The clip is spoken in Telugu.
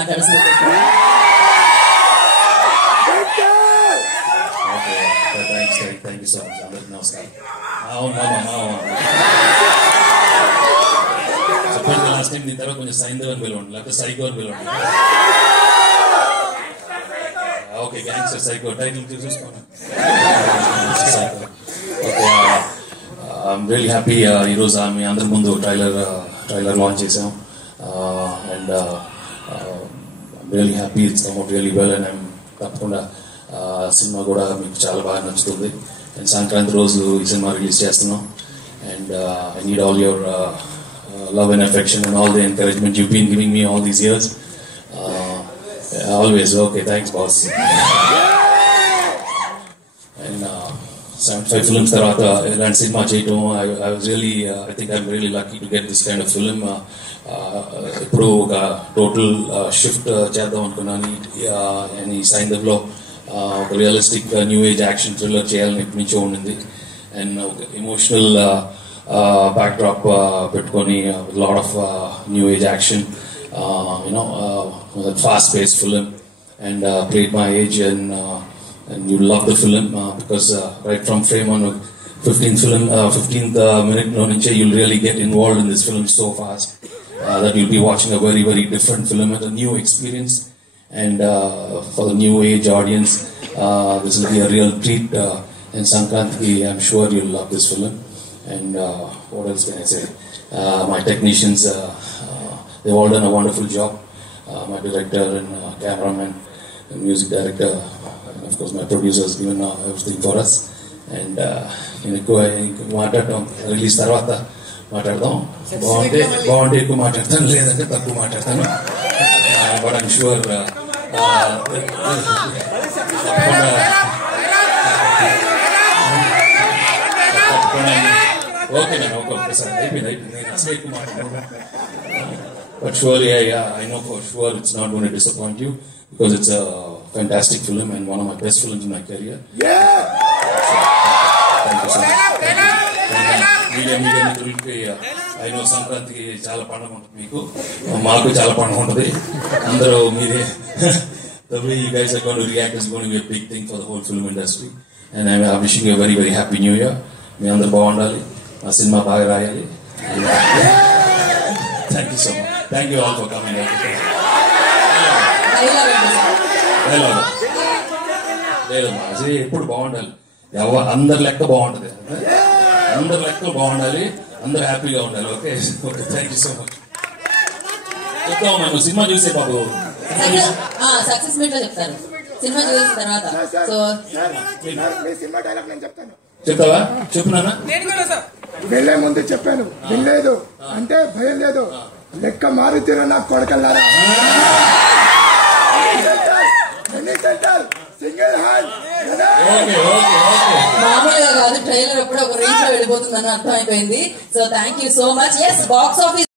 మాట్లాడుతున్నారు. Thank you so much. అందరికి నమస్కారం. చెప్పండి లాస్ట్ టైం దీని తర్వాత కొంచెం సైంధవ్ అని పిలవండి, లేకపోతే సైకో అని పిలవండి. ఓకే, గ్యాంగ్స్టర్ సైకో టైటిల్ చూసుకోండి. Okay, I'm really happy. ఈరోజు మీ అందరి ముందు ట్రైలర్ లాంచ్ చేసాం. And really happy, it's come out really well. And తప్పకుండా సినిమా కూడా మీకు చాలా బాగా నచ్చుతుంది. అండ్ సంక్రాంతి రోజు ఈ సినిమా రిలీజ్ చేస్తున్నాం. And I need all your love and affection and all the encouragement you've been giving me all these years. Always. Okay, thanks boss. And 75 films tarvata elanti cinema cheyadam, I was really I think I'm really lucky to get this kind of film. Ippudu oka total shift cheddam anukunnani. And ee Saindhav lo oka realistic new age action thriller cheyalani ippununcho undi. And emotional backdrop పెట్టుకొని a lot of new age action, fast-paced film, and played my age, and you love the film because right from frame on 15th minute nunche you'll really get involved in this film so fast that you'll be watching a very very different film and a new experience. And for the new age audience, this will be a real treat. And Sankranti, I'm sure you'll love this film. And what else can I say? My technicians, they've all done a wonderful job. My director and cameraman and music director, and of course my producers, given everything for us. And మాట్లాడటం రిలీజ్ తర్వాత మాట్లాడదాం. బాగుంటే ఎక్కువ మాట్లాడతాను, లేదంటే తక్కువ మాట్లాడతాను. But I'm sure okay, man. Okay, sir. But surely, I know for sure it's not going to disappoint you because it's a fantastic film and one of my best films in my career. Yeah. So, thank you so much. Media మిత్రులకి I know సంక్రాంతి చాలా పండుగ ఉంటుంది, మీకు మాకు చాలా పండుగ ఉంటుంది. అందరూ మీరే the way you guys are going to react is going to be a big thing for the whole film industry. And I'm wishing you a very very happy new year. మీ అందరూ బాగుండాలి, ఆ సినిమా బాగా రాయాలి. Thank you so much. Thank you all for coming. లేదమ్మా, అది ఎప్పుడు బాగుండాలి, అందరి లెక్క బాగుంటుంది, అందరి లెక్కలు బాగుండాలి, అందరూ హ్యాపీగా ఉండాలి. Okay okay, thank you so much. చెప్తామమ్మా, నువ్వు సినిమా చూసే బాబు, సక్సెస్ మీట్ లో చెప్తారు సినిమా చూసిన తర్వాత. సో సినిమా డైలాగ్ నేను చెప్తాను, చెప్తావా? చెప్పునా? వెళ్ళే ముందు చెప్పాను, వినలేదు అంటే భయం లేదు, లెక్క మారుతీరు నాకు కొడకల్లారా. సింగిల్ హ్యాండ్ మామూలుగా కాదు, ట్రైలర్ ఎప్పుడో ఒక రీచ్ లో వెళ్ళిపోతుందని అర్థమైపోయింది. So thank you so much. Yes, box office